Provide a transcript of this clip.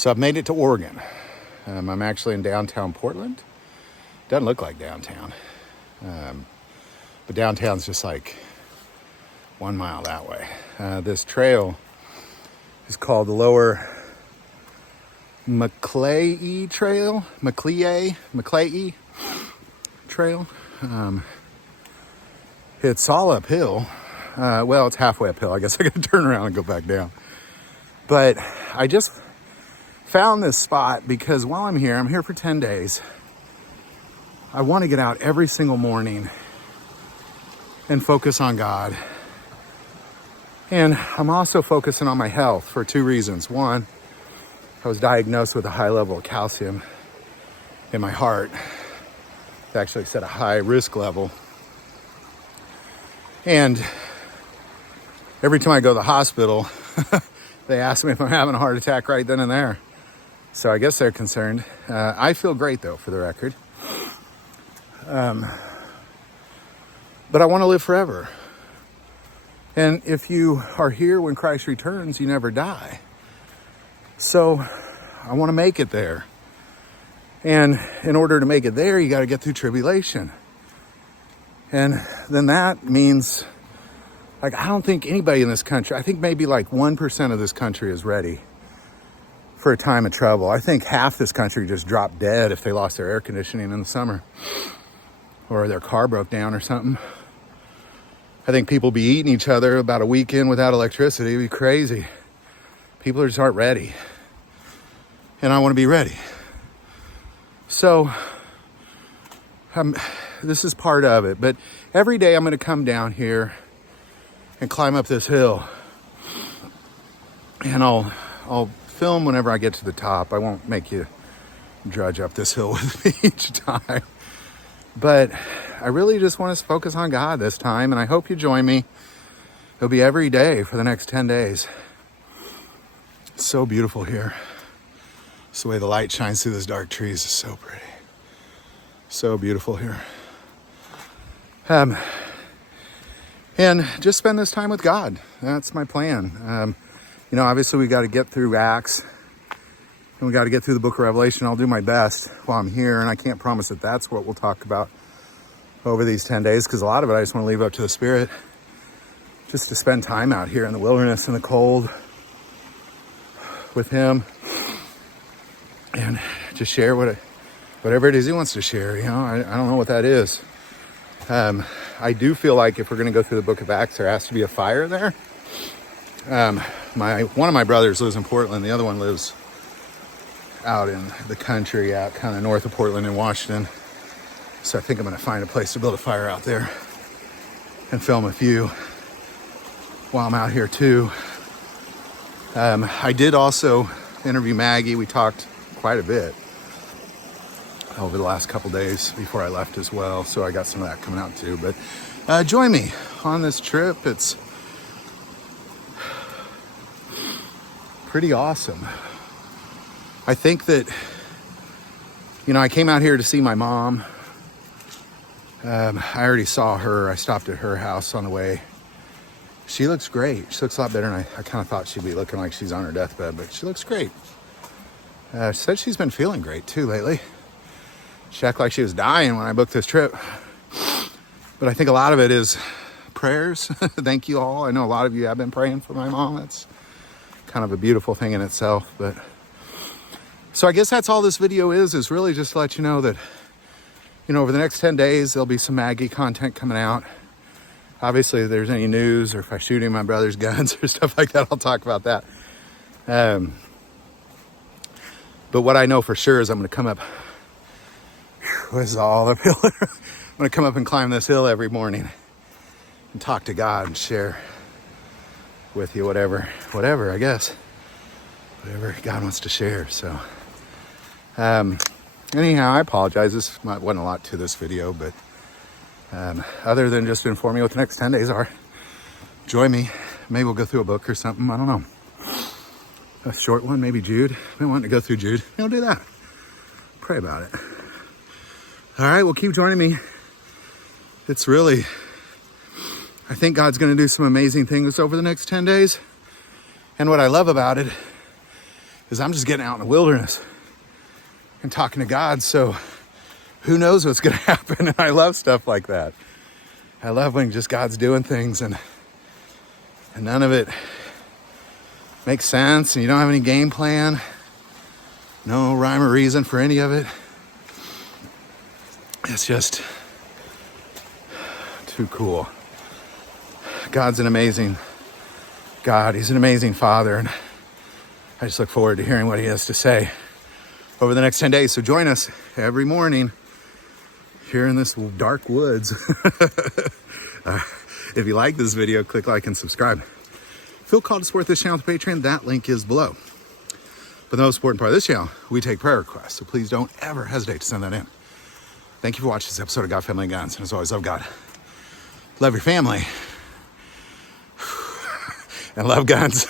So I've made it to Oregon. I'm actually in downtown Portland. Doesn't look like downtown. But downtown's just like 1 mile that way. This trail is called the Lower Maclay Trail. Maclay Trail. It's all uphill. Well, it's halfway uphill. I guess I gotta turn around and go back down. But I just found this spot because while I'm here for 10 days. I want to get out every single morning and focus on God. And I'm also focusing on my health for 2 reasons. One, I was diagnosed with a high level of calcium in my heart. They actually set a high risk level. And every time I go to the hospital, they ask me if I'm having a heart attack right then and there. So I guess they're concerned. I feel great though, for the record. But I want to live forever. And if you are here when Christ returns, you never die. So I want to make it there. And in order to make it there, you got to get through tribulation. And then that means, like, I don't think anybody in this country, I think maybe like 1% of this country is ready for a time of trouble. I think half this country just dropped dead if they lost their air conditioning in the summer or their car broke down or something. I think people be eating each other about a weekend without electricity. It'd be crazy. People just aren't ready. And I want to be ready. So this is part of it. But every day I'm going to come down here and climb up this hill. And I'll film whenever I get to the top. I won't make you drudge up this hill with me each time. But I really just want to focus on God this time, and I hope you join me. It'll be every day for the next 10 days. It's so beautiful here. Just the way the light shines through those dark trees is so pretty. So beautiful here. And just spend this time with God. That's my plan. Obviously we got to get through Acts, and we got to get through the book of Revelation. I'll do my best while I'm here, and I can't promise that that's what we'll talk about over these 10 days, because a lot of it I just want to leave up to the Spirit, just to spend time out here in the wilderness in the cold with Him, and just share whatever it is He wants to share. I don't know what that is. I do feel like if we're going to go through the book of Acts, there has to be a fire there. One of my brothers lives in Portland. The other one lives out in the country, out kind of north of Portland in Washington. So I think I'm going to find a place to build a fire out there and film a few while I'm out here too. I did also interview Maggie. We talked quite a bit over the last couple days before I left as well. So I got some of that coming out too. But join me on this trip. It's pretty awesome. I think that, I came out here to see my mom. I already saw her. I stopped at her house on the way. She looks great. She looks a lot better than I kind of thought she'd be looking like she's on her deathbed, but she looks great. She said she's been feeling great too lately. She acted like she was dying when I booked this trip. But I think a lot of it is prayers. Thank you all. I know a lot of you have been praying for my mom. That's kind of a beautiful thing in itself. But so I guess that's all this video is really just to let you know that, over the next 10 days, there'll be some Maggie content coming out. Obviously, if there's any news or if I shoot any of my brother's guns or stuff like that, I'll talk about that. But what I know for sure is I'm going to come up. This is all uphill. I'm going to come up and climb this hill every morning and talk to God and share with you whatever, I guess. Whatever God wants to share. So, anyhow, I apologize. This wasn't a lot to this video, but other than just to inform you what the next 10 days are, join me. Maybe we'll go through a book or something. I don't know. A short one, maybe Jude. I've been wanting to go through Jude. We'll do that. Pray about it. All right, well, keep joining me. It's really, I think God's going to do some amazing things over the next 10 days. And what I love about it is I'm just getting out in the wilderness and talking to God. So who knows what's going to happen? And I love stuff like that. I love when just God's doing things and none of it makes sense and you don't have any game plan, no rhyme or reason for any of it. It's just too cool. God's an amazing God. He's an amazing Father. And I just look forward to hearing what he has to say over the next 10 days. So join us every morning here in this dark woods. If you like this video, click like and subscribe. Feel called to support this channel through Patreon. That link is below. But the most important part of this channel, we take prayer requests. So please don't ever hesitate to send that in. Thank you for watching this episode of God, Family, and Guns. And as always, love God. Love your family. And love guns.